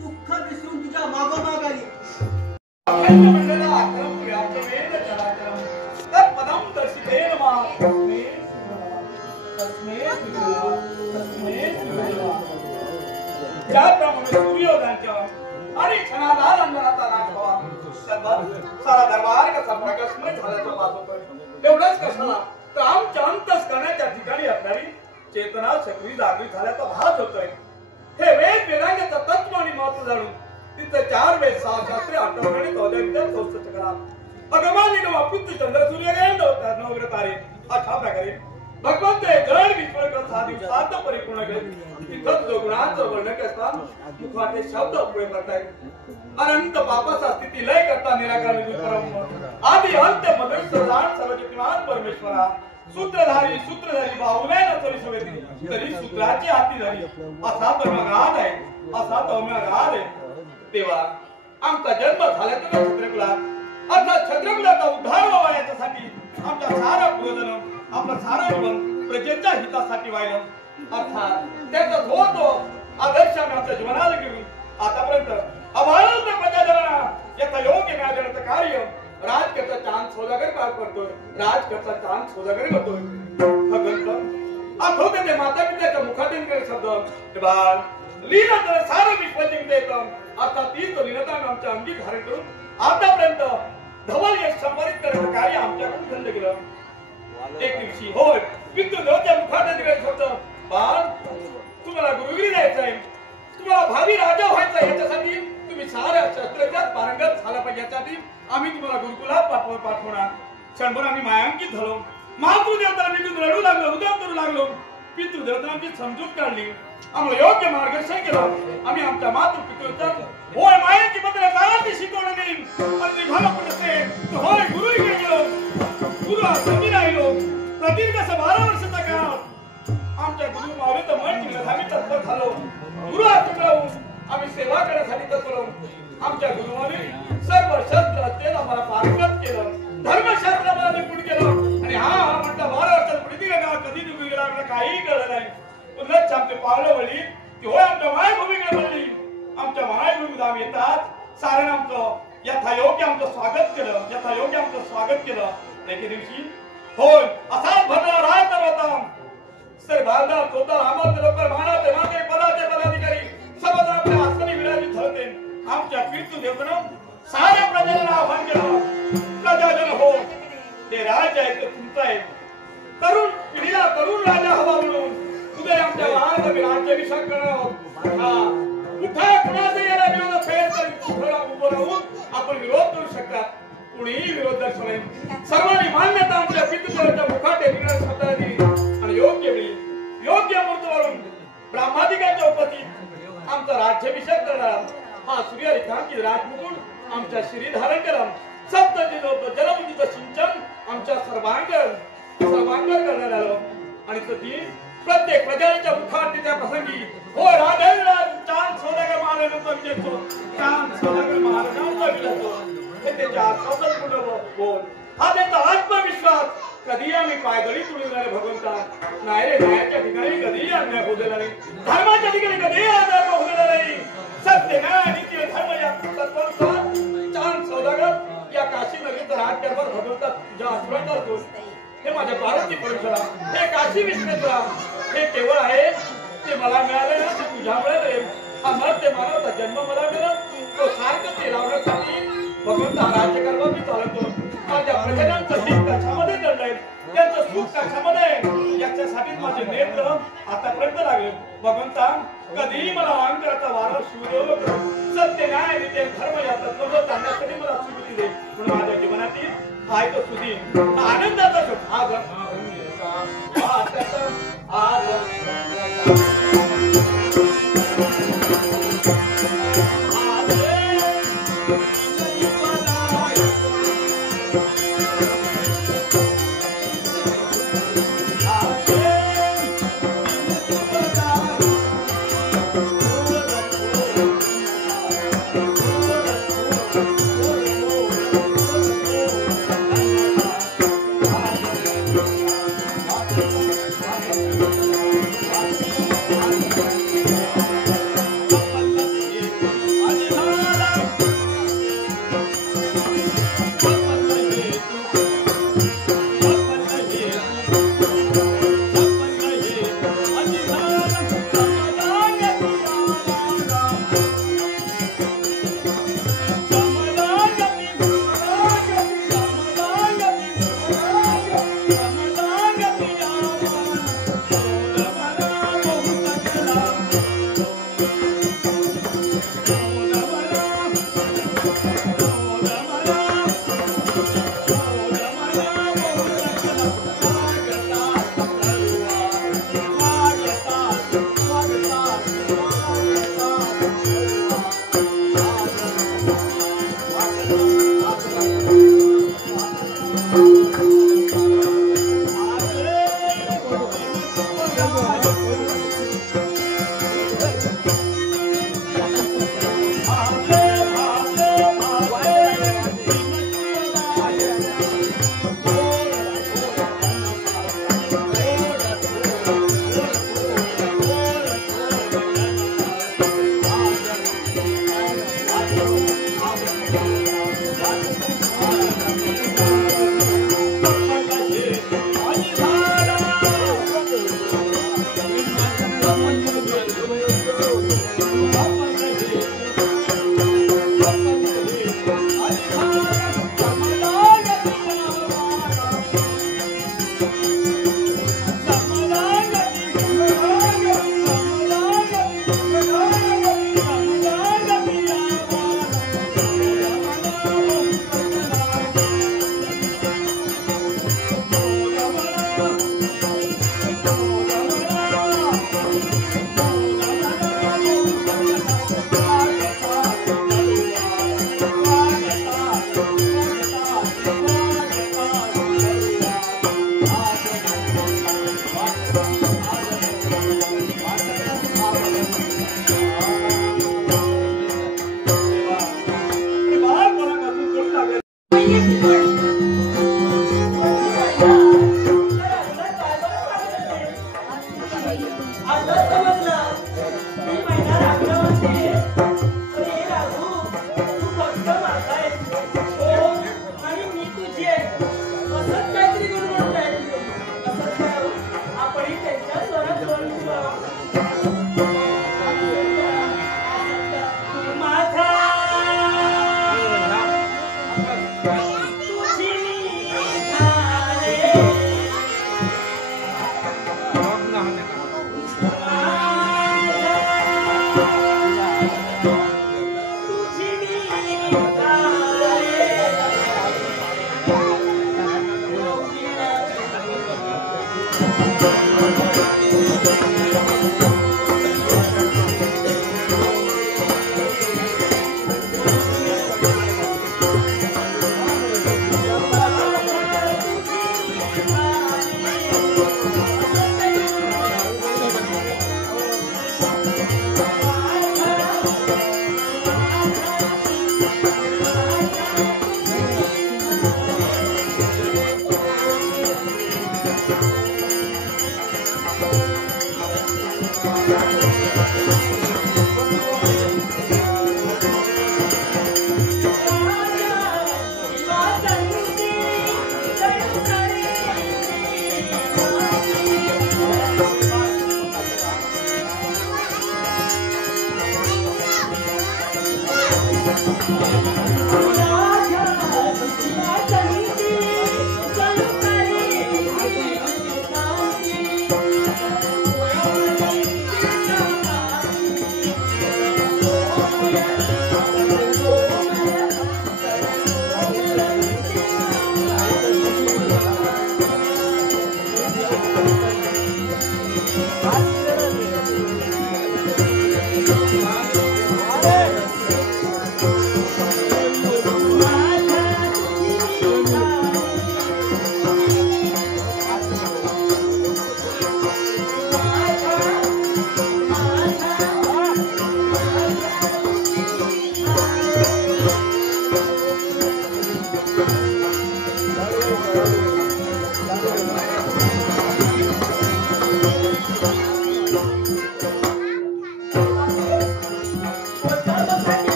दुःख विसरून तुझ्या मागोमाग आणि क्षणाला अंगणाचा नाश व्हावा सारा दरबार कसा प्रकाशमय झाल्याचं भास होतोय एवढंच कशाला तर आमच्या अंतस्करणाच्या ठिकाणी असणारी चेतना सक्रिय जागृत झाल्याचा भास होतोय हे वेद वेदांगाचं तत्व आणि महत्व जाणून तिथं 4 वेद 6 शास्त्रे आठवणी 14 विद्या संस्कृत करा अगमानी अपुत्र चंद्र सूर्य नवग्रह तारे अशा प्रकारे भगवंत जड विश्व कर 6 दिवसात परिपूर्ण केले तिथं जो गुणांचं वर्णन असतात मुखाचे शब्द पुढे करतायत अनंत पापाचा स्थिती लय करता निराकार परम आदि अंत मधुर सर्वदान सर्वशक्तिमान परमेश्वरा सूत्रधारी बाहुल्या नसरी सवेती तरी सूत्राची हाती धरी असा धर्मगाद आहे असा धर्मगाद आहे तेव्हा आमचा जन्म झाला तर छत्रकुलात अर्थात छत्रकुलाचा उद्धार व्हावा याच्यासाठी आमचा सारा पूर्वजन आपला सारा जीवन प्रजेच्या हितासाठी व्हायला अर्थात त्याचा तो आदर्श आम्ही आपल्या जीवनाला घेऊन आतापर्यंत अभारत प्रजाजनांना याचा योग्य न्याय देण्याचं कार्य राजकर्ता चांद सौदागर पार करतोय राजकर्ता चांद सौदागर करतोय भगवंत आठवते ते माता पित्याच्या मुखातून काही शब्द ते बाळ लीला तर सारं विश्व जिंकता येतं आता तीच लीलता आमच्या अंगी धारण करून आतापर्यंत धवल यश संपादित करण्याचं कार्य आमच्याकडून खंड केलं एक दिवशी होय पितृ देवच्या मुखातून काही शब्द बाळ तुम्हाला गुरुगिरी द्यायचं आहे तुम्हाला भावी राजा व्हायचं याच्यासाठी तुम्ही साऱ्या शस्त्रात पारंगत झाला पाहिजे यासाठी आम्ही तुम्हाला गुरुकुलात पाठवणार क्षणभर आम्ही मायांकित झालो मातृदेवताला निघून रडू लागलो उद्यान करू लागलो पितृदेवतांना आमची समजूत काढली आम्हाला योग्य मार्गदर्शन केलं आम्ही आमच्या मातृ पितृचा होय मायांची बद्दल काळाची शिकवलं नाही आणि निघालो पण असते होय गुरु इकडे गेलो गुरु आम्ही राहिलो प्रदीर्घ 12 वर्षाचा काळ आमच्या गुरु मावळीचं मन टिकलं आम्ही तत्पर झालो गुरु आश्रम आम्ही सेवा करण्यासाठी तत्पर आमच्या गुरुवाने सर्व शस्त्र असलेलं आम्हाला पारंगत केलं धर्मशास्त्र आम्हाला निपुण केलं आणि हा म्हटलं 12 वर्षात पुढे का कधी निघून गेला आपल्याला काही कळलं नाही पुन्हा आमचे पावलं वळली की होय आमच्या मायभूमीकडे वळली आमच्या मायभूमीत आम्ही येतात सारण आमचं यथायोग्य आमचं स्वागत केलं यथायोग्य आमचं स्वागत केलं एके दिवशी होय असाच भरला राज होता सर भारतात स्वतः आम्हाला लोक मानाचे मागे पदाचे पदाधिकारी सर्वजण आपल्या आसनी विराजित झाले आमच्या पितृ देवतानं साऱ्या प्रजाला आव्हान केलं प्रजाजन हो ते राज्य आहे ते तुमचं आहे तरुण पिढीला तरुण राजा हवा म्हणून उद्या आमच्या महाराज राज्याभिषेक करणार आहोत कुठे कुणाचा याला विरोध असेल तर कुठला उभं राहून आपण विरोध करू शकतात कुणीही विरोध दर्शवेल सर्वांनी मान्यता आमच्या पितृदेवाच्या मुखाटे निर्णय स्वतः दिली आणि योग्य वेळी योग्य मुहूर्तावरून ब्रह्मादिकाच्या उपस्थित आमचा राज्याभिषेक करणार हा सूर्य रेखांकित राजमुकुट आमच्या शिरी धारण केला सप्तजित जलमुदीचं सिंचन आमच्या सर्वांगर करण्यात आलं आणि ती प्रत्येक प्रजाच्या मुखाटीच्या प्रसंगी हो राधेंद्र चांद सौदागर महाराजांचा विजय तो चांद सौदागर महाराजांचा विजय तो हे त्याच्या आत्मपूर्ण बोल हा त्यांचा आत्मविश्वास कधी आम्ही पायदळी तुडवणारे भगवंता नाही रे न्यायाच्या ठिकाणी कधीही अन्याय होऊ देणार नाही धर्माच्या ठिकाणी कधीही अन्याय होऊ देणार नाही सत्य न्याय नीती धर्म या तत्वानुसार चांद सौदागर या काशी नगरीचा राज्यावर भगवंता तुझ्या आश्रय करतो हे माझ्या पार्वती परमेश्वरा हे काशी विश्वेश्वरा हे केवळ आहे ते मला मिळाले ना ते तुझ्यामुळे रे अमर्त्य मानवाचा जन्म मला मिळाला तो सारखं ते लावण्यासाठी भगवंता राज्यकारभार मी चालवतो माझ्या प्रजांचं हित कशामध्ये दडलंय त्यांचं सुख कशामध्ये याच्यासाठीच माझे नेत्र आतापर्यंत लागले भगवंता कधीही मला अहंकाराचा वारा शिवलो सत्य न्याय नीती धर्म या तत्त्व जाणण्यासाठी मला सुखी दे म्हणून माझ्या जीवनातील हाय तो सुधी आनंदाचा Thank you.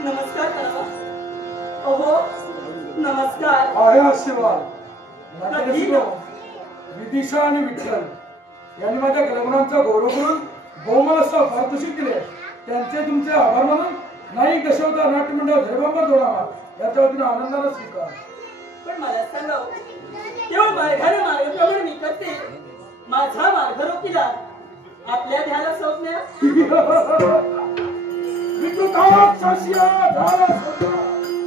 नमस्कार करावा. अहो नमस्कार. आहे आशीर्वाद. विदिशा आणि विठ्ठल यांनी माझ्या कलमनांचा गौरव करून बहुमान असं पारितोषिक दिले. त्यांचे तुमचे आभार मानून नाईक दशावतार नाट्यमंडळ धैर्यभंगर दोडावा याच्या वतीने आनंदाला स्वीकार. पण मला सांगा केवळ मार्गाने मार्गाप्रमाणे मी करते. माझा मार्ग रोखीला आपल्या ध्याला संज्ञा विकृताक्षाशिया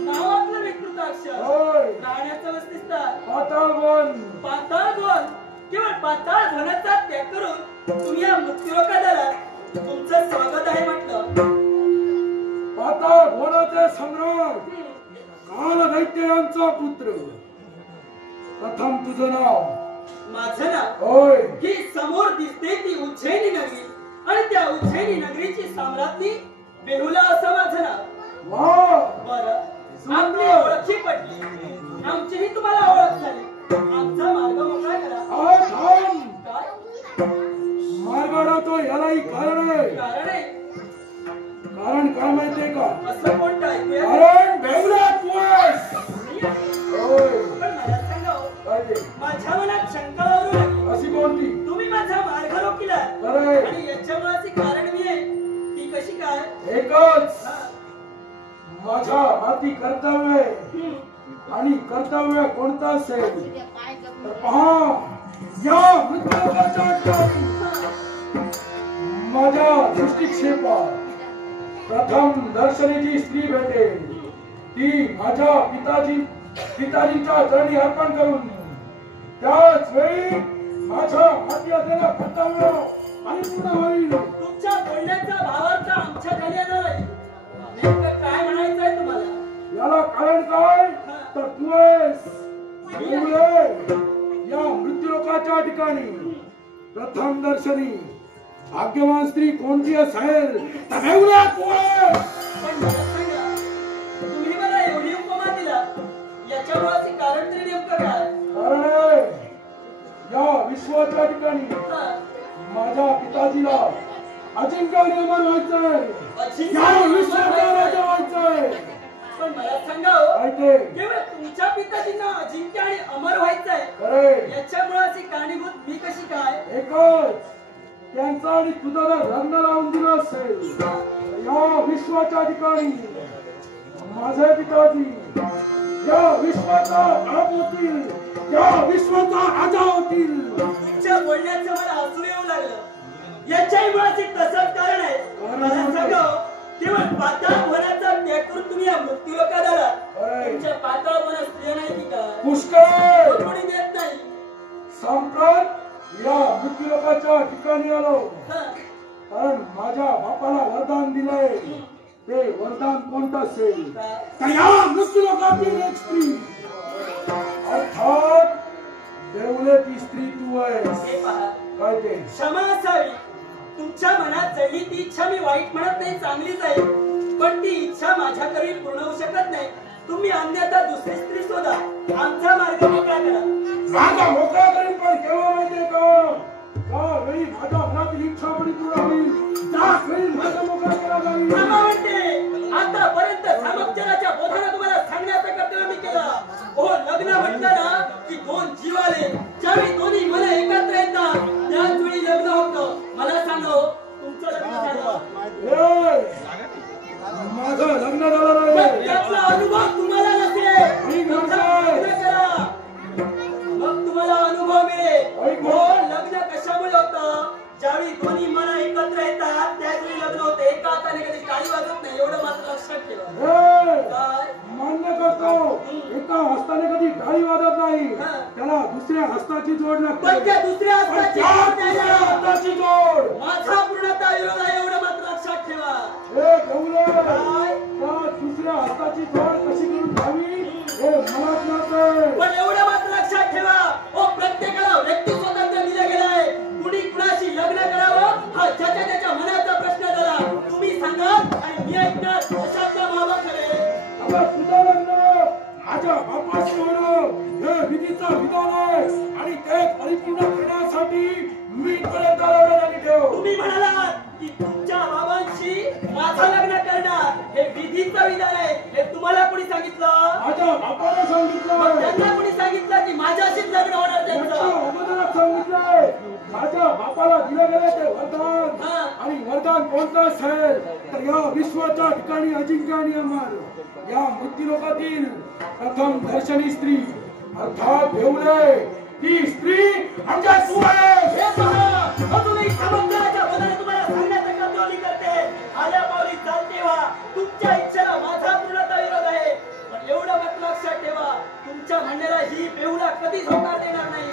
नाव आपलं विकृताक्ष. राहण्याचं वस्तिस्थान पाताळवन. पाताळवन. केवळ पाताळ धनाचा त्याग करून तुम्ही या मृत्यूलोकाला तुमचं स्वागत आहे म्हटलं. पाताळवनाचे सम्राट काल दैत्य यांचा पुत्र. प्रथम तुझं नाव. माझं नाव होय. ही समोर दिसते ती उज्जैनी नगरी आणि त्या उज्जैनी नगरीची सम्राज्ञी बेहुला असं माझं नाव. बरं आपली ओळखी पडली. आमचीही तुम्हाला ओळख झाली. आमचा मार्ग मोकळा करा. काय मार्ग अडवतो यालाही कारण आहे. कारण आहे. कारण काय माहितीये का? असं कोणतं ऐकूया. कारण बेहुला तू आहेस. पण मला सांगा माझ्या मनात शंका वारू लागली. अशी कोणती? तुम्ही माझा मार्ग रोखला आणि याच्या मुळाचे कारण मी आहे ती कशी काय? एकच माझ्या हाती कर्तव्य आहे. आणि कर्तव्य कोणतं असेल तर पहा या मृत्यूलोकाच्या माझ्या दृष्टिक्षेपात प्रथम दर्शनीची स्त्री भेटेल. ती माझ्या पिताजींच्या चरणी अर्पण करून त्याच वेळी माझ्या हाती असलेला कर्तव्य आणि पूर्ण होईल. तुमच्या बोलण्याचा भावार्थ आमच्या खाली येणार आहे. नेमकं काय म्हणायचं आहे तुम्हाला? याला कारण काय तर तू आहेस. या मृत्यूलोकाच्या ठिकाणी प्रथम दर्शनी भाग्यवान स्त्री कोणती असेल तर बेहुला तू आहेस. पण मला सांगा तुम्ही मला एवढी उपमा दिला याच्यामुळे विश्वाच्या ठिकाणी हा. माझ्या पिताजीला अजिंक्य निर्माण व्हायचंय, अजिंक्य या विश्वाचा राजा व्हायचंय. पण मला सांगा हो, काय ते केवळ तुमच्या पिताजींना अजिंक्य आणि अमर व्हायचंय, खरे याच्यामुळे अशी कारणीभूत मी कशी काय? एकच त्यांचा आणि तुझं जर लग्न लावून दिलं असेल तर या विश्वाच्या ठिकाणी माझे पिताजी या विश्वाचा राज होतील, या विश्वाचा राजा होतील. तुमच्या बोलण्याचं मला हसू येऊ लागलं. याच्याही मुळाची तसंच कारण आहे. मला सांगा हो, केवळ पाताळ मनाचा त्याग करून तुम्ही या मृत्यूलोकात आला. तुमच्या पाताळ मनात स्त्रिया नाही की काय? पुष्कळ कोणी देत नाही. सांप्रत या मृत्यूलोकाच्या ठिकाणी आलो हा. कारण माझ्या बापाला वरदान दिलंय. ते वरदान कोणतं असेल काय? तर या मृत्यूलोकातील एक स्त्री, अर्थात देवले ती स्त्री तू आहेस. हे पहा, काय ते क्षमा असावी. तुमच्या मनात जळली ती इच्छा मी वाईट म्हणत नाही, चांगलीच आहे. पण ती इच्छा माझ्याकडे पूर्ण होऊ शकत नाही. तुम्ही अन्यथा दुसरी स्त्री शोधा, आमचा मार्ग मोकळा करा. माझा मोकळा करीन, पण केव्हा माहितीये का? ज्यावेळी माझ्या मनातील इच्छा पूर्ण होईल त्यावेळी माझा मोकळा केला जाईल. क्षमा म्हणते, आतापर्यंत सामोपचाराच्या बोधाने तुम्हाला सांगण्याचं कर्तव्य मी केलं. हो, लग्न म्हटलं ना की दोन जीव आले. ज्यावेळी दोन्ही मन एकत्र येतात त्याच वेळी लग्न होतं. मला सांगा, तुमचं लग्न झालं, माझं लग्न झालं पण नाही. त्यातला अनुभव तुम्हाला नसेल. तुमचं लग्न करा, मग तुम्हाला अनुभव मिळेल. हो, लग्न कशामुळे होतं? ज्यावेळी दोन्ही मन एकत्र येतात त्यावेळी लग्न होते. एका हाताने कधी टाळी वाजत नाही, एवढं मात्र लक्षात ठेवा. काय? मान्य करतो, एका हस्ताने कधी टाळी वाजत नाही, त्याला दुसऱ्या हस्ताची जोड पण लागते. त्या दुसऱ्या हाताची जोड द्यायला हस्ताची जोड माझा पूर्णतः विरोध आहे, एवढं मात्र लक्षात ठेवा. हे गवले, काय? त्या दुसऱ्या हाताची जोड कशी करून घ्यावी हे मलाच नव्हते. पण एवढं मात्र लक्षात ठेवा, ओ प्रत्येकाला व्यक्ती स्वातंत्र्य दिलं गेलं आहे. कुणी कुणाशी लग्न करावं हा ज्याच्या त्याच्या मनाचा प्रश्न झाला. तुम्ही सांगा आणि मी ऐकणार, अशातला मावा खरे. आता तुझं लग्न माझ्या बापाशी होणं हे विधीचं विधान आहे आणि ते परिपूर्ण करण्यासाठी मी पर्यंत लढवण्यासाठी ठेव. तुम्ही म्हणालात की तुमच्या बाबांशी माझं लग्न करणार हे विधीचं विधान आहे. हे तुम्हाला कोणी सांगितलं? माझ्या बापाने मग सांगितलं, त्यांना कोणी सांगितलं की माझ्याशीच लग्न होणार त्याच्या त्यांचं? अगोदरच सांगितलंय. माझ्या बापाला दिलं गेलं ते वरदान, हा. आणि वरदान कोणतं असेल तर या विश्वाच्या ठिकाणी अजिंक्य आणि अमर या मृत्यूलोकातील प्रथम दर्शनी स्त्री अर्थात देवले ती स्त्री आमच्या तू आहेस. हे पहा, अजूनही समुद्राच्या बदले तुम्हाला सांगण्याचं कर्तव्य मी करते. आल्या पावली चालते व्हा. तुमच्या इच्छेला माझा पूर्णतः विरोध आहे. पण एवढं मात्र लक्षात ठेवा, तुमच्या म्हणण्याला ही बेहुला कधीच होकार देणार नाही.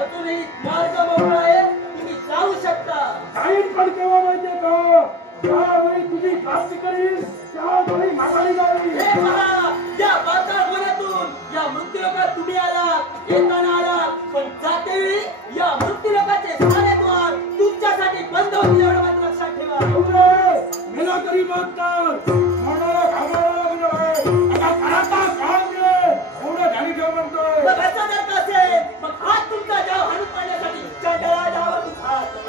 अजूनही मार्ग मोकळा आहे, तुम्ही जाऊ शकता. जाईन, पण केव्हा माहितीये का? ज्यावेळी तुझी प्राप्ती करील त्यावेळी मागाली जाईल. हे पहा, या पाताळ वनातून या मृत्यूलोकात तुम्ही आलात, येताना आलात, पण जातेवेळी या मृत्यूलोकाचे सारे द्वार तुमच्यासाठी बंद होतील, एवढं मात्र लक्षात ठेवा. देवले, मेला तरी मागतात मनाला घाबरायला लागलं आहे. आता कराता काम घे एवढं ध्यानी ठेव म्हणतोय. मग असं जर का असेल, मग हात तुमचा डाव हाणून पाडण्यासाठी चंडळा डावातून हात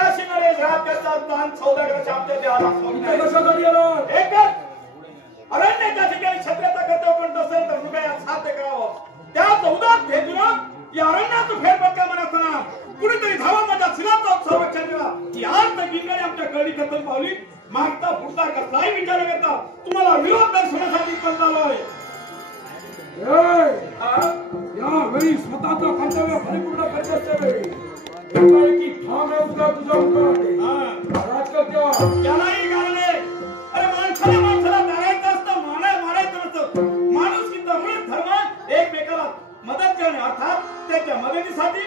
काशी नरेश राज्याचा दान सौदागराच्या आमच्या देहाला इथे कशासाठी आलात? एकच अरण्याच्या ठिकाणी क्षत्रियाचा कर्तव्य पण असेल तर मृगया साध्य करावं. त्या चौदात भेटून या अरण्यात फेरफटका मारताना कुणीतरी धावा माझ्या शिलाचा संरक्षण दिला की आज तर गिंगाने आमच्या कळी कथन पावली मागता पुढता कसलाही विचार करता तुम्हाला विरोध दर्शनासाठी पण आलोय. यावेळी स्वतःचं कर्तव्य परिपूर्ण करत असते एकाएकी ठाम आहे तुझा उत्तर राजकर्त्या यालाही कारण आहे. अरे माणसाला मारायचं असतं मारायचं नसतं. माणूस किंवा मूळ धर्म एकमेकाला मदत करणे अर्थात त्याच्या मदतीसाठी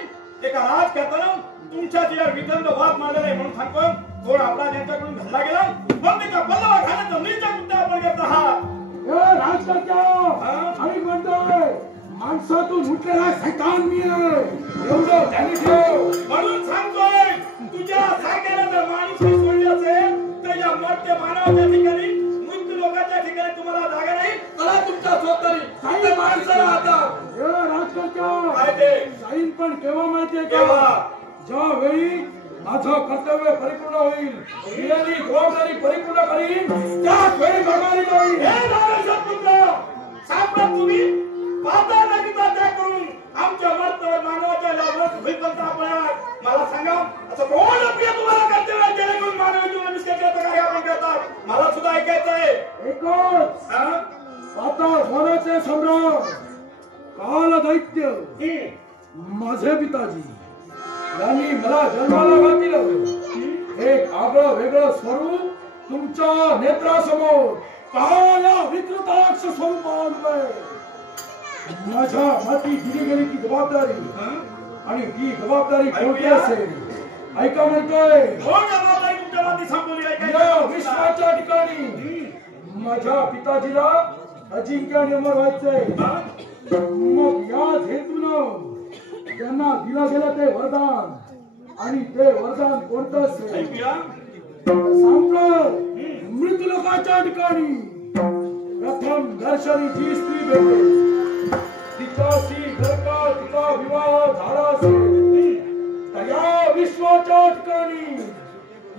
एका राजकर्त्यानं तुमच्या जिल्ह्यात विदंड वाद मारलेला आहे म्हणून सांगतो. कोण आपला ज्यांच्याकडून घडला गेला मग त्याच्या पल्लवा खाण्याचा नीचा मुद्दा आपण घेत आहात. राजकर्त्या आणि म्हणतोय माणसातून उठलेला शैतान मी आहे एवढं ध्यानी ठेव. म्हणून सांगतोय तुझ्या सारख्याला जर माणूस सोडली असेल तर या मर्त्य मानवाच्या ठिकाणी मृत्यू लोकांच्या ठिकाणी तुम्हाला जागा नाही. चला तुमच्या सोबतरी काही माणसं राहतात. राजकर्त्या काय ते जाईन पण केव्हा माहितीये केव्हा? का? ज्यावेळी माझं कर्तव्य परिपूर्ण होईल दिलेली जबाबदारी परिपूर्ण करीन त्याच वेळी भगवानी जाईल. हे नारायण पुत्र सापडत तुम्ही पाहता नगीचा त्याग करून आमच्या मर्त्य मानवाच्या लाभात होईपर्यंत आपण मला सांगा असं कोण प्रिय तुम्हाला कर्तव्य जेणेकरून मानवी जीवन निष्ठेचं कार्य आपण करतात. मला सुद्धा ऐकायचं आहे. एकच आता वनाचे सम्राट काल दैत्य माझे पिताजी यांनी मला जन्माला घातलं. एक आगळं वेगळं स्वरूप तुमच्या नेत्रासमोर काळ्या विकृताक्ष स्वरूपात माझ्या माती दिली गेली ती जबाबदारी आणि ती जबाबदारी कोणती असेल ऐका म्हणतोय. कोण जबाबदारी तुमच्या माती संपवली या विश्वाच्या ठिकाणी माझ्या पिताजीला अजिंक्य आणि अमर व्हायचंय. मग याच हेतून त्यांना दिलं गेलं ते वरदान आणि ते वरदान कोणतं असेल सांप्रत मृत्यू लोकाच्या ठिकाणी प्रथम दर्शनी जी स्त्री भेटते तिच्याशी जर का तिचा विवाह झाला असेल तर या विश्वाच्या ठिकाणी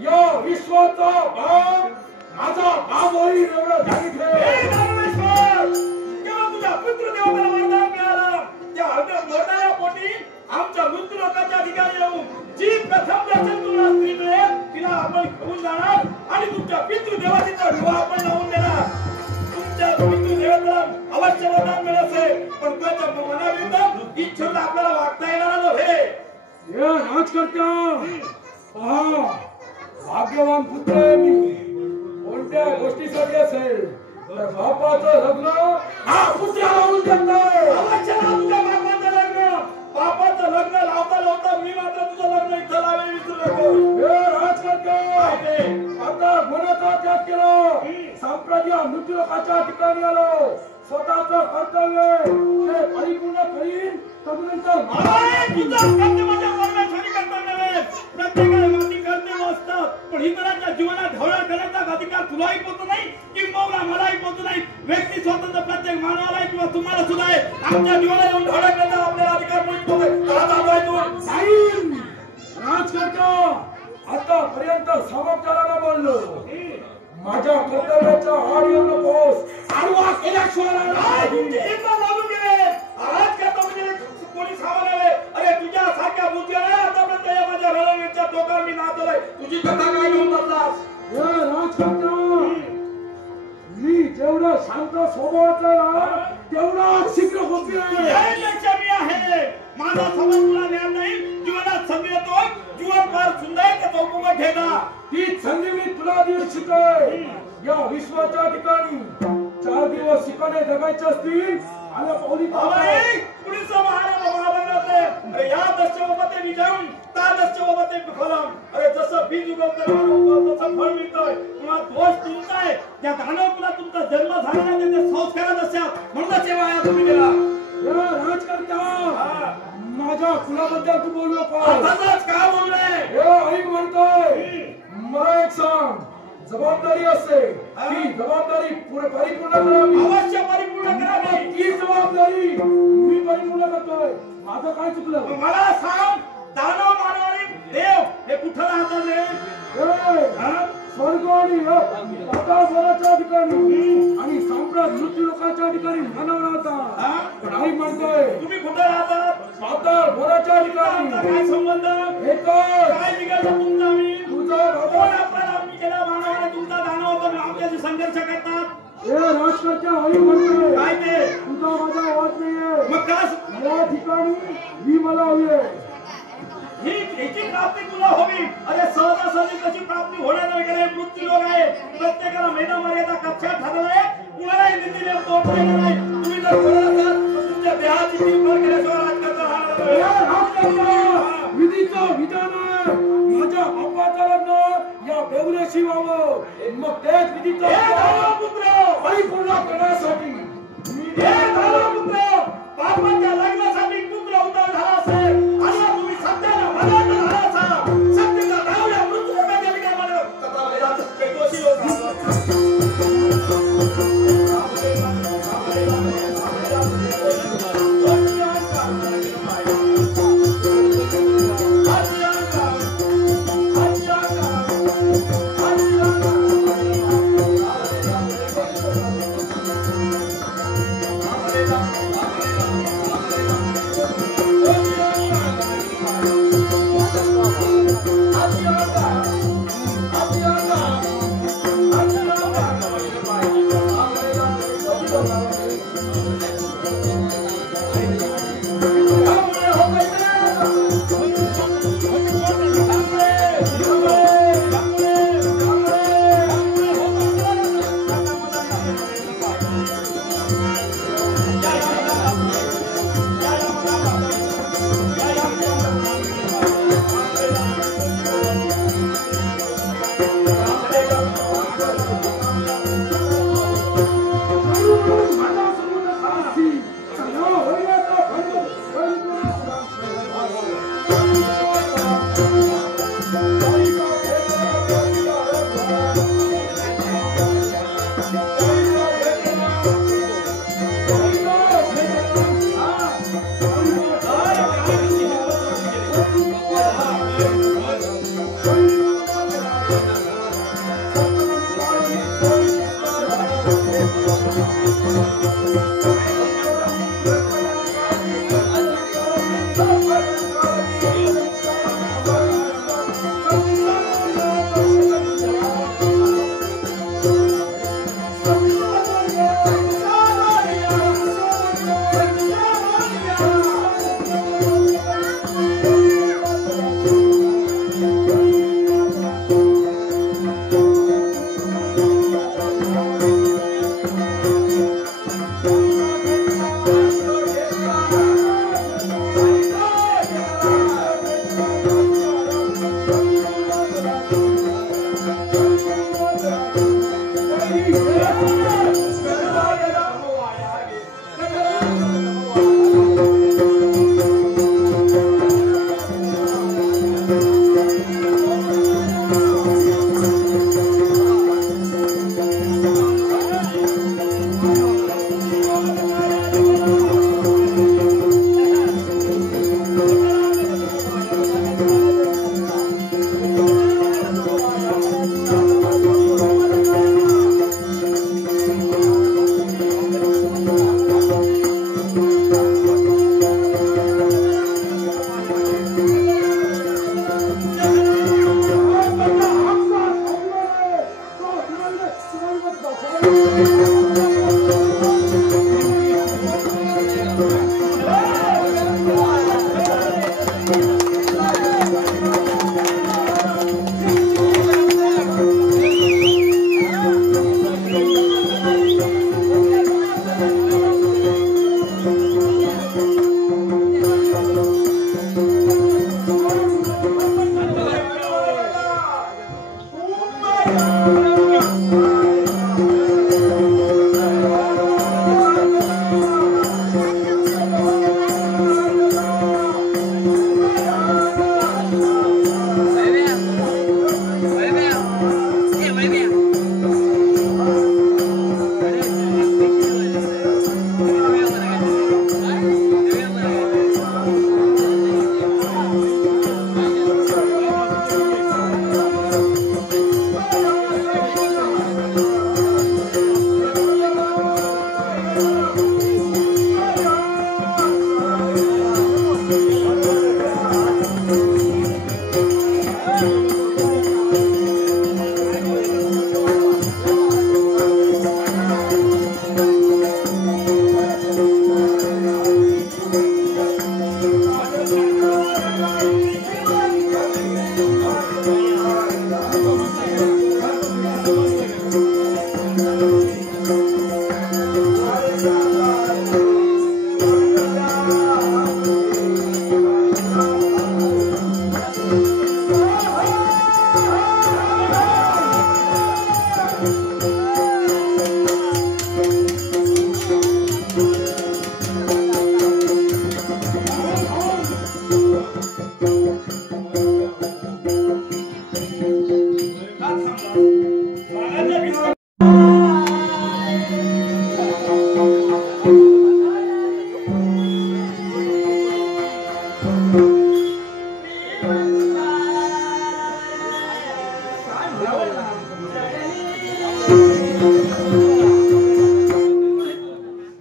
या विश्वाचा भाग माझा भाग होईल एवढं ध्यानी ठेव. तुझ्या पुत्र देवताला वरदान मिळालं त्या वरदाना पोटी आमच्या मृत्यू लोकांच्या ठिकाणी येऊन जी प्रथम दर्शन तुला स्त्री मिळेल तिला आपण घेऊन जाणार आणि तुमच्या पितृदेवाचा विवाह आपण लावून देणार. तुमच्या पितृदेवताला अवश्य वरदान मिळत असेल पण त्याच्या मनाविरुद्ध इच्छेला आपल्याला वागता येणार नव्हे. हे राजकर्त्या पहा भाग्यवान पुत्र आहे मी. कोणत्या गोष्टीसाठी असेल तर बापाचं लग्न हा पुत्राला होऊन देतोय. अवश्य लाव तुझ्या बापाचं लग्न. बापाचं लग्न लावता मी मात्र तुझं लग्न इथं लावेल विसरू नको. हे राजकर्त्या आता गुणाचा त्याग केला संप्रदाय या मृत्यू लोकाच्या ठिकाणी आलो. स्वतःचं कर्तव्य ते परिपूर्ण करीन तदनंतर तुझं कर्तव्याच्या परमेश्वरी कर्तव्य आहे. प्रत्येकाला माती कर्तव्य असतं पण इतरांच्या जीवनात ढवळा करण्याचा अधिकार तुलाही पोहोचत नाही किंवा मलाही पोहोचत नाही. व्यक्ती स्वतंत्र प्रत्येक मानवाला किंवा तुम्हाला सुद्धा आहे. आमच्या जीवनात येऊन ढवळा करण्याचा आपल्याला अधिकार राजकर्त्या आतापर्यंत समाप्ताराला बोललो माझ्या कर्तव्याच्या आड येऊ नकोस. आडवा केल्याशिवाय तुमची हिंमत लागून गेले. आज का म्हणजे कोणी सावरले. अरे तुझ्या सारख्या बुद्धिला आतापर्यंत या माझ्या रणवीरच्या टोकावर मी नाचलोय. तुझी कथा काय घेऊन बसलास? राजकर्त्या मी जेवढं शांत स्वभावाचा आहे तेवढा शीघ्र होती यापेक्षा मी आहे. माझा समज तुला ज्ञान नाही. जीवनात संधी येतो जीवन फार सुंदर त्याचा उपभोग घेता. ही संधी मी तुला देऊ इच्छितोय. या विश्वाच्या ठिकाणी 4 दिवस शिकणे जगायचे असतील आणि पावली पुलिस अरे या दस्यवते विजयून त्या दस्यवते फलम. अरे जसं बीज उगवतं तसं फळ मिळतंय. पुन्हा दोष तुमचा आहे. त्या दानव तुला तुमचा जन्म झाला नाही ते संस्कारच असतात म्हणून सेवा आहे तुम्ही दिला. राजकर्त्या माझ्या कुलाबद्दल तू बोलू नको. का बोलले ऐक म्हणतोय मला एक सांग जबाबदारी असते ती जबाबदारी परिपूर्ण करावी. अवश्य परिपूर्ण करावी. ती जबाबदारी मी परिपूर्ण करतोय. माझं काय चुकलं मला सांग. दानव मानवाने देव हे कुठं राहतात रे? स्वर्ग आणि पाताळाच्या ठिकाणी आणि सांप्रत मृत्यू लोकांच्या ठिकाणी मानव राहतात. पण आई म्हणतोय तुम्ही कुठं राहतात? पाताळाच्या ठिकाणी. काय संबंध? काय बिघडलं तुमचा? मी तुझा कोण आपल्याला मी केला मानवाने तुमचा दानव पण आमच्याशी संघर्ष करतात? हे राजकर्त्या आई म्हणतोय काय ते? तुझा माझा आवाज नाहीये. मग का या ठिकाणी ही मला हवी आहे. याची प्राप्ती तुला हवी? अरे सहजासहजी कशी प्राप्ती होणार वगैरे? मृत्यू लोक आहे, प्रत्येकाला महिना मर्यादा कक्षात ठरलाय, कुणालाही नीती नियम तोडलेला नाही. तुम्ही जर बोलत असाल तर तुमच्या देहाची तीव्र केल्याशिवाय राजकारणात राहणार नाही. विधीचं विधान आहे. माझ्या बापाचं लग्न या बेवल्याशी व्हावं, मग तेच विधीचं परिपूर्ण करण्यासाठी बापाच्या लग्नासाठी पुत्र उदय झाला असेल आणि तुम्ही सत्याला भगवंत झाला असाल. सत्याचा धावल्या मृत्यू काय म्हणत दोषी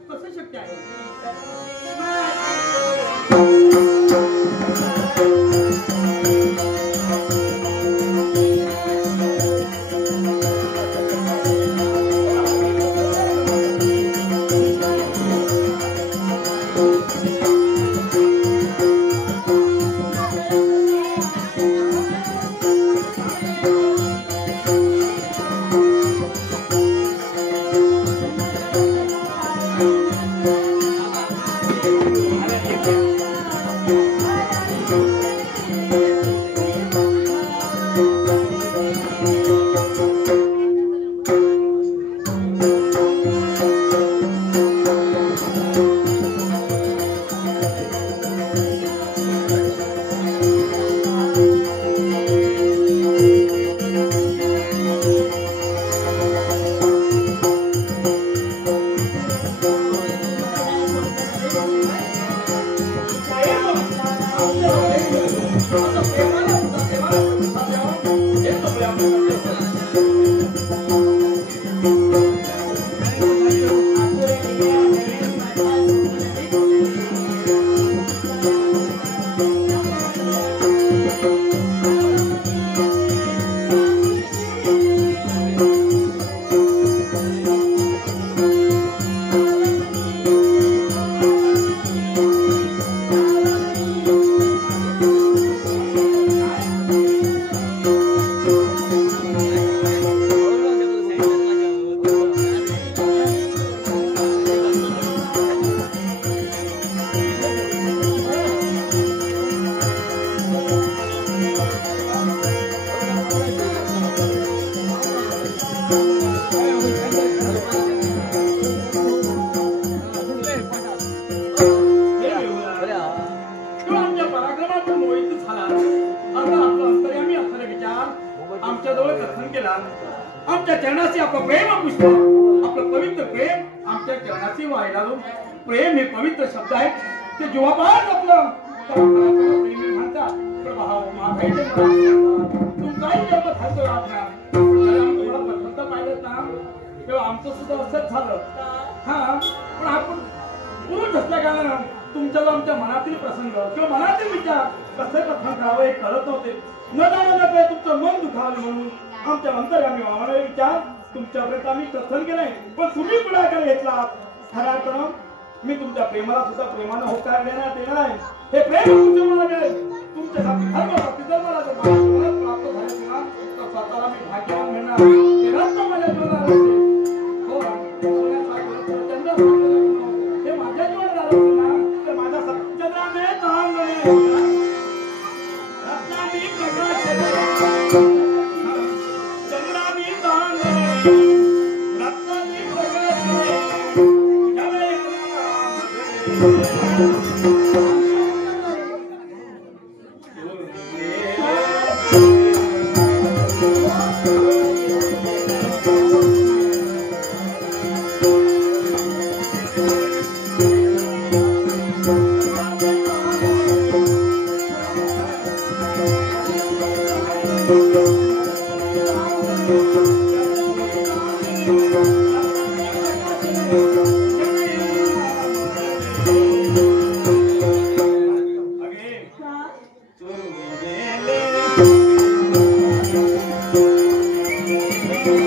कसं शक्य आहे? आमच्या चरणाचे आपलं प्रेम पुष्प आपलं पवित्र प्रेम आमच्या चरणाचे वाहिला प्रेम हे पवित्र शब्द आहेत ते जीवापास आपलं प्रेमी म्हणतात प्रभाव मागायचे तुमचाही जन्म खातो आपला तुम्हाला पसंत पाहिलं ना तेव्हा आमचं सुद्धा असंच झालं हा पण आपण पुरुष असल्या कारणानं तुमच्या आमच्या मनातील प्रसंग किंवा मनातील विचार कसे कथन करावं हे कळत नव्हते न जाणं तुमचं मन दुखावलं म्हणून आमच्या अंतर्गामी वावणारे विचार तुमच्यापर्यंत आम्ही कथन केले पण तुम्ही पुढाकार घेतला खऱ्या अर्थानं मी तुमच्या प्रेमाला सुद्धा प्रेमानं होकार देण्यात येणार आहे हे प्रेम तुमच्या मला मिळेल तुमच्यासाठी धर्मासाठी जर मला जर प्राप्त झाले ना तर स्वतःला मी भाग्यवान मिळणार तेव्हाच तर माझ्या जीवनात हो हे माझ्या जीवनात आलं ना तर माझ्या सत्यचंद्राने चांगले रत्नानी प्रकाश चंद्रानी चांगले रत्नानी प्रकाश का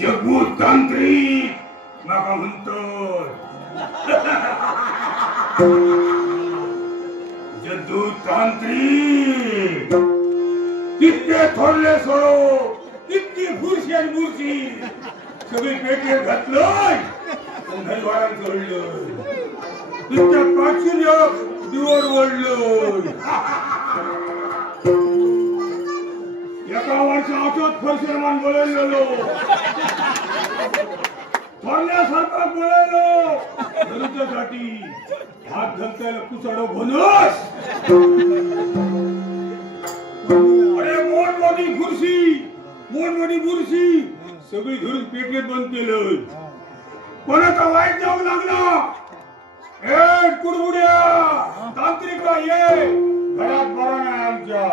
जगू तांत्रिक माका म्हणतो जदू तांत्रिक तितके थोरले सोडो तितकी खुर्शी आणि बुरशी सगळी पेटीत घातलोय घरी वाढायला सोडलं तितक्या पाचून दिवड ओढलोय एका वर्षा असोच फरशेरमान बोलायलो थोरल्यासारखा बोलायलो गरुडासाठी हात घालतायला कुसाडो बनस अरे मोठमोठी मोठमोठी बुरशी सगळी धरून पेटीत बंद केलं कोणाचा वाईट जाऊ लागला ए कुरबुड्या तांत्रिका ये घरात बरा नाही आमच्या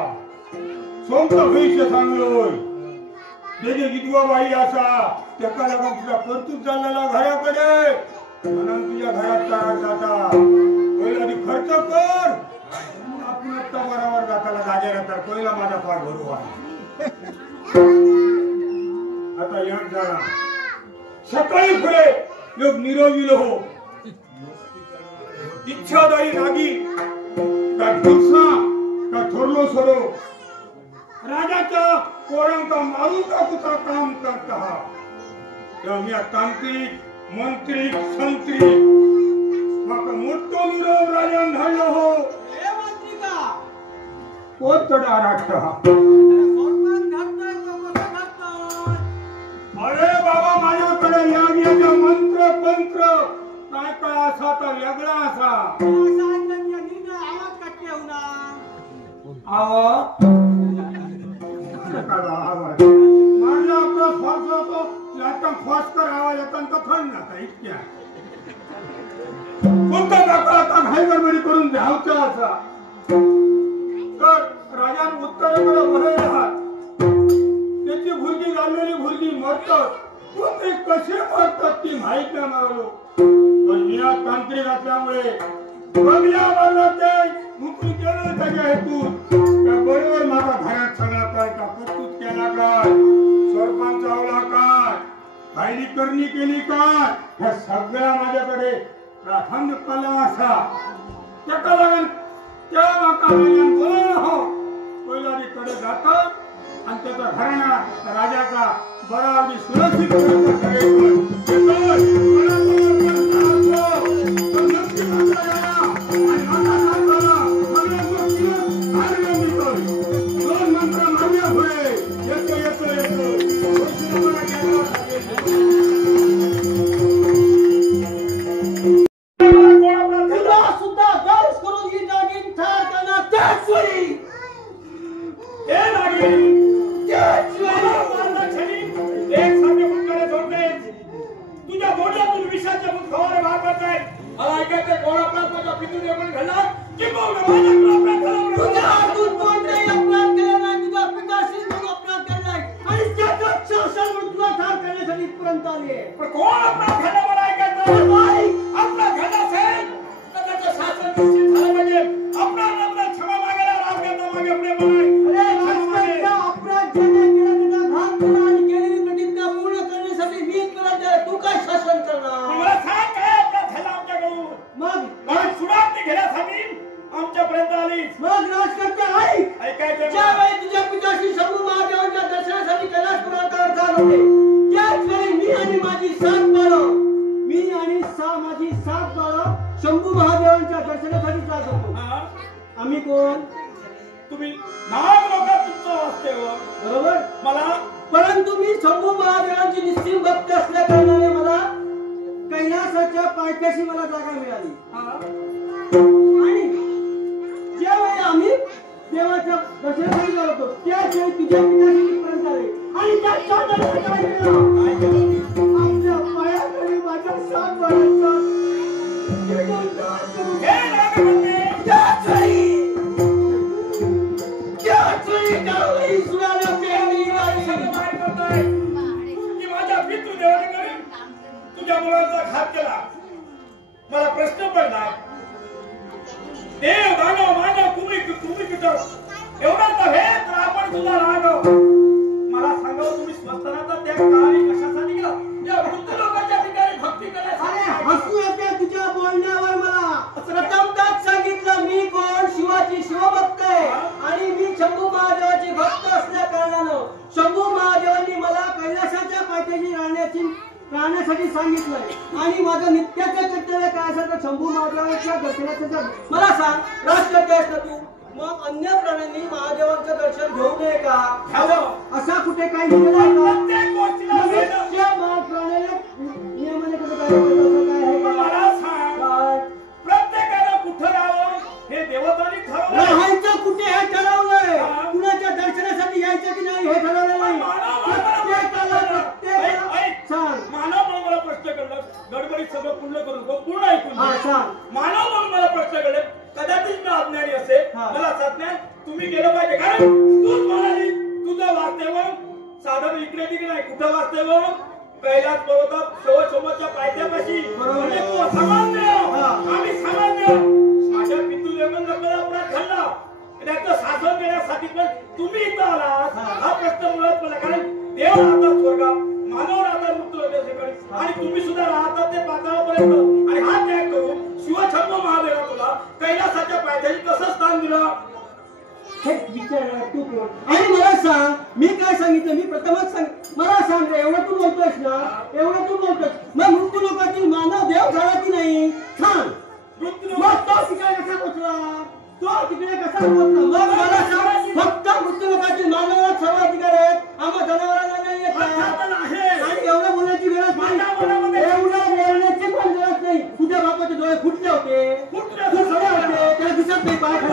सोमचा भविष्य सांगलोय देगे विधवा बाई असा त्याका लागून तुझा परतूच चाललेला घराकडे म्हणून तुझ्या घरात जाता पहिला आधी खर्च कर आपण आता बरोबर जाताला जागे राहतात पहिला माझा पाठ भरू आहे आता यात झाला सकाळी पुढे लोक निरोगी हो इच्छादारी नागी का धुरसा का थोरलो सोरो राजाच्या पोरांचा मारून टाकूचा काम करता तेव्हा मी तांत्रिक मंत्री संत्री माका मोठो निरोग राजान धाडलो हो कोतडा राष्ट्र अरे बाबा माझ्याकडे याज्ञाचा मंत्र पंत्र काय काय असा तर वेगळा असा आवाज मारला आपला फास होतो लाटा फास कर आवाज येतात तर थंड जाता इतक्या कोणता दाखला आता घाईगडबडी करून धावता असा तर राजान उत्तरेकडे बरे राहत त्याची भुर्गी झालेली भुर्गी मरतात पण ते कसे मरतात ती माहित नाही मारलो पण या तांत्रिक असल्यामुळे बंगल्यावर ते मुकली केलं त्याच्या हेतून त्या बरोबर माझा घरात सगळा काय का प्रस्तुत केला काय सरपंच आवला काय फायली करणी केली काय ह्या सगळ्या माझ्याकडे प्राधान्य कला असा त्याका लागेल त्या माका लागेल बोला हो पहिला कडे जातात आणि त्याचा घराणा राजाचा बरा अगदी सुरक्षित शंभू महादेवांच्या दर्शनासाठी जात होतो. आम्ही कोण? तुम्ही नाग लोकात तुमचं वास्तव्य बरोबर. शंभू महादेवांची निश्चित भक्त असल्या कारणाने मला कैलासाच्या पायथ्याशी मला जागा मिळाली आणि ज्यावेळी आम्ही देवाच्या दर्शनासाठी गेलो होतो त्यावेळी तुझ्या पिताशी पर्यंत आले आणि त्याच्या आपल्या पायाखाली माझ्या 7 वर्षाचा तुझ्या मुलाचा घात केला मला प्रश्न पडला देव दानव मानव तुम्ही एवढाच आहे तर आपण सुद्धा राहणं मला सांगा तुम्ही स्वतःचा त्याग काळी कशासाठी केला या वृद्ध लोकांच्या ठिकाणी भक्ती करायला हसू येते तुझ्या बोलण्यावर मला प्रथमतःच सांगितलं मी कोण शिवाची शिवभक्त आहे आणि मी शंभू महादेवाची भक्त असल्या कारणानं शंभू महादेवांनी मला कैलासाच्या पायथ्याशी राहण्यासाठी सांगितलंय आणि माझं नित्याचं कर्तव्य काय असेल तर शंभू महादेवाच्या दर्शनाचं मला सांग राजकर्ते असता तू मग अन्य प्राण्यांनी महादेवांचं दर्शन घेऊ नये का असा कुठे काही लिहिलेलं आहे का प्राण्याला नियमाने कसं काय काय आहे मला सांग प्रत्येकाला कुठं राहावं हे देवतांनी ठरवलं राहायचं कुठे हे ठरवलंय कुणाच्या दर्शनासाठी यायचं की नाही हे ठरवलं नाही मानव म्हणून मला प्रश्न कळलं गडबडीत सगळं पूर्ण ऐकून मानव म्हणून मला प्रश्न कळले कदाचित मी अज्ञानी असेल मला साधण्या तुम्ही गेलं पाहिजे कारण तूच म्हणाली तुझं वास्तव साधन इकडे तिकडे नाही कुठं वास्तव कैलास पर्वतात शोभच्या पायथ्यापाशी म्हणजे तू असामान्य आम्ही सामान्य माझ्या पितृदेवांना अपराध घडला त्याचं शासन देण्यासाठी पण तुम्ही इथं आलात हा प्रश्न मुळात मला कारण देव राहतात स्वर्गात मानव राहतात मृत्यू आणि तुम्ही सुद्धा राहतात ते पाताळापर्यंत आणि हा त्याग करून शिवछंद महादेवा तुला कैलासाच्या पायथ्याशी कसं स्थान दिलं हे विचारणार तू कोण आणि मला सांग मी काय सांगितलं मी प्रथमच सांग मला सांग एवढं तू बोलतोयस ना एवढं तू बोलतोस मग मृत्यू लोकातील मानव देव झाला की नाही सांग मग तो तिकडे कसा पोचला तो तिकडे कसा पोचला मग मला सांग फक्त मृत्यू लोकातील मानवाला सर्व अधिकार आहेत आम्हा जनावरांना नाही आणि एवढं बोलण्याची गरज नाही एवढं बोलण्याची पण गरज नाही तुझ्या बापाचे डोळे फुटले होते त्याला दिसत नाही पाय पण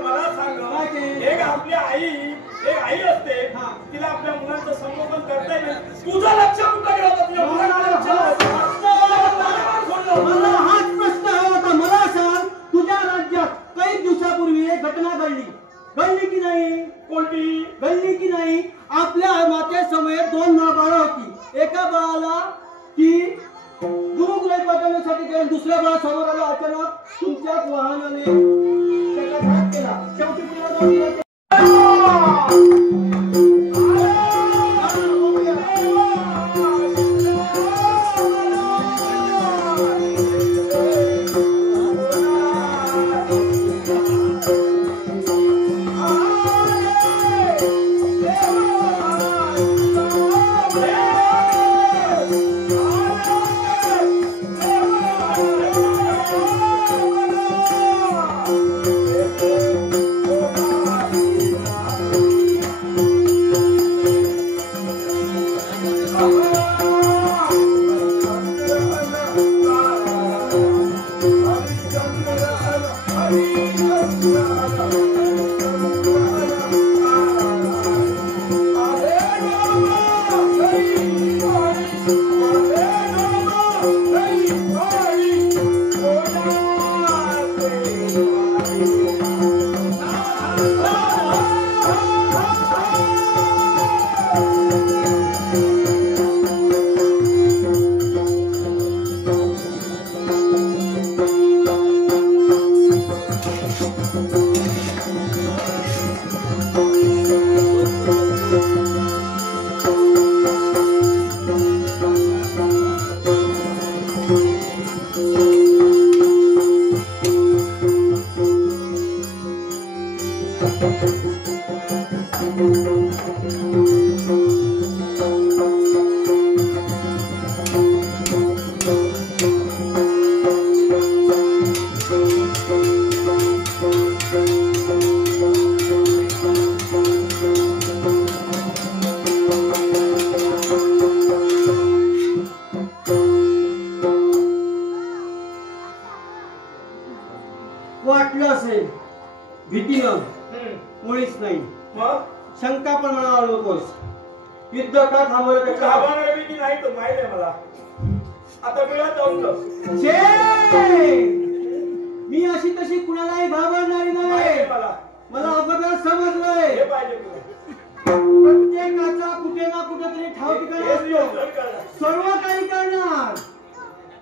मला सांग एक आपली आई असते तिला आपल्या मुलांचं संगोपन करता येईल तुझं लक्ष कुठं गेलं होतं तुझ्या मला हाच प्रश्न हवा होता मला सांग तुझ्या राज्यात काही दिवसापूर्वी एक घटना घडली की नाही कोणती घडली की नाही आपल्या मातेसमोर 2 नाबाळं होती एका बाळाला ती गुरुकुलात पाठवण्यासाठी गेली दुसऱ्या बाळा समोर आला अचानक तुमच्याच वाहनाने त्याचा घात केला शेवटी तुला मुळीच नाही. मग शंका पण म्हणावं नकोस. युद्ध का थांबवलं त्याच्या घाबरणार मी की नाही तो माहित आहे मला. आता वेळा जाऊन जाऊ. मी अशी तशी कुणालाही घाबरणारी नाही. मला अगोदर समजलंय. हे पाहिजे तुला. प्रत्येकाचा कुठे ना कुठेतरी ठाव ठिकाणी असतो. सर्व काही करणार,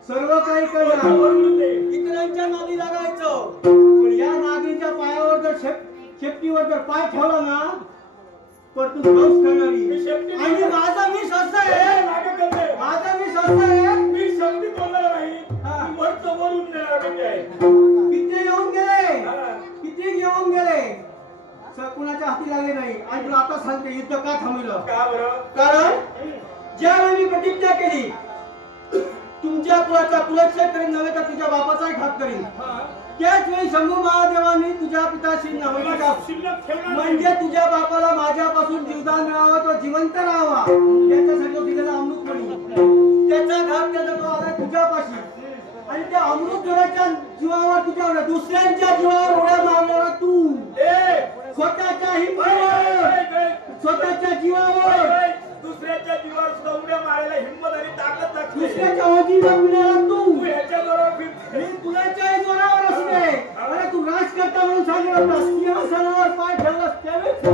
सर्व काही करणार. इतरांच्या नादी लागायचं, पण या नागीच्या पायावर जर शेपटीवर जर पाय ठेवला ना तर तू ध्वंस करणारी. आणि माझा मी स्वस्त आहे, माझा मी स्वस्त आहे. मी शब्दी बोलणार नाही. वरचं बोलून देणार म्हणजे आहे. किती येऊन गेले, किती घेऊन गेले, कुणाच्या हाती लागले नाही. आणि तुला आता सांगते युद्ध का थांबवलं. का बरं? कारण ज्यावेळी मी प्रतिज्ञा केली तुमच्या कुळाचा कुलक्षेप करीन नव्हे तर तुझ्या बापाचाही घात करीन, त्याच वेळी शंभू महादेवांनी तुझ्या पिताशी म्हणजे तुझ्या बापाला माझ्यापासून जीवदान मिळावं, तो जिवंत राहावा याच्यासाठी तो दिलेला अमृतमणी, त्याचा घात त्याचा तो आला तुझ्यापाशी. आणि त्या अमृत जोड्याच्या जीवावर तुझ्या दुसऱ्यांच्या जीवावर उड्या मारणारा तू, स्वतःच्या हिमतीवर, स्वतःच्या जीवावर, दुसऱ्याच्या जीवावर सुद्धा उड्या मारायला हिंमत आणि ताकद लागते. दुसऱ्याच्या ओझीवर मिळाला तू. ह्याच्या बरोबर फिरते. मी तुझ्याच्याही जोरावर असू दे. अरे तू राजकर्ता म्हणून सांगितलं होता, सिंहासनावर पाय ठेवलास त्यावेळेस